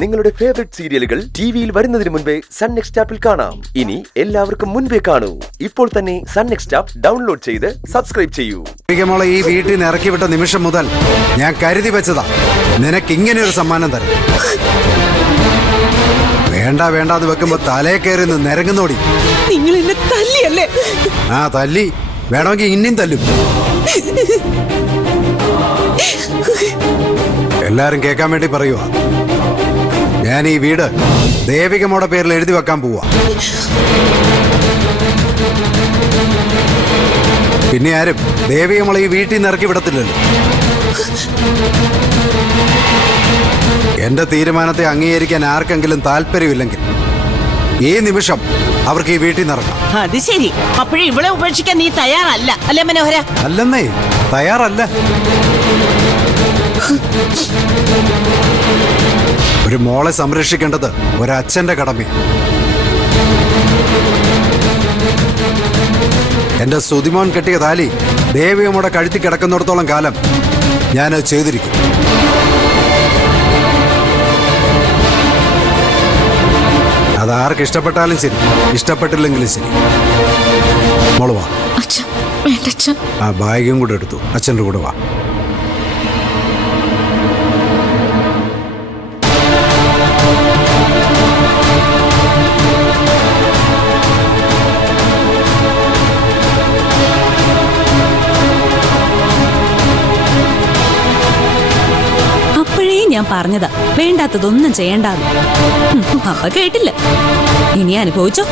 നിങ്ങളുടെ ഫേവറേറ്റ് സീരിയലുകൾ ടിവിയിൽ വരുന്നതിന് മുൻപേ സൺ നെക്സ്റ്റ് ആപ്പിൽ കാണാം. ഇനി എല്ലാവർക്കും മുൻപേ കാണൂ. ഇപ്പോൾ തന്നെ സൺ നെക്സ്റ്റ് ആപ്പ് ഡൗൺലോഡ് ചെയ്ത് സബ്സ്ക്രൈബ് ചെയ്യൂ. മോളെ ഈ വീട്ടിൽ നിന്ന് ഇറക്കി വിട്ട നിമിഷം മുതൽ ഞാൻ കരുതി വെച്ചതാ നിനക്ക് ഇങ്ങനെ ഒരു സമ്മാനം തരും. വേണ്ട വേണ്ടാന്ന് വെക്കുമ്പോ തലേ കയറി നിരങ്ങുന്നോടി. നിങ്ങൾ എന്നെ തല്ലിയല്ലേ? ആ തല്ലി, വേണമെങ്കിൽ ഇനിയും തല്ലും. എല്ലാരും കേൾക്കാൻ വേണ്ടി പറയുക, ഞാൻ ഈ വീട് ദേവികമ്മയുടെ പേരിൽ എഴുതി വെക്കാൻ പോവാ. പിന്നെ ആരും ദേവികമ്മളെ ഈ വീട്ടിൽ നിന്ന് ഇറക്കി വിടത്തില്ലല്ലോ. എന്റെ തീരുമാനത്തെ അംഗീകരിക്കാൻ ആർക്കെങ്കിലും താല്പര്യമില്ലെങ്കിൽ ഈ നിമിഷം അവർക്ക് ഈ വീട്ടിൽ നിന്ന് ഇറങ്ങാം. അത് ശരി. അപ്പോഴും ഇവിടെ ഉപേക്ഷിക്കാൻ നീ തയ്യാറല്ല അല്ലേ മനോഹര? അല്ലെന്നേ, തയ്യാറല്ല. ഒരു മോളെ സംരക്ഷിക്കേണ്ടത് ഒരച്ഛന്റെ കടമയാണ്. എന്റെ സുതിമോൻ കെട്ടിയ താലി ദേവിയമ്മയുടെ കഴുത്തി കിടക്കുന്നിടത്തോളം കാലം ഞാനത് ചെയ്തിരിക്കും. അതാർക്ക് ഇഷ്ടപ്പെട്ടാലും ശരി, ഇഷ്ടപ്പെട്ടില്ലെങ്കിലും ശരി. മോള് വാ. ആ ബാഗും കൂടെ എടുത്തു, അച്ഛൻ്റെ കൂടെ വാ. ഞാൻ പറഞ്ഞതാ വേണ്ടാത്തതൊന്നും ചെയ്യണ്ടാന്ന്. അപ്പ കേട്ടില്ല. ഇനി അനുഭവിച്ചോ.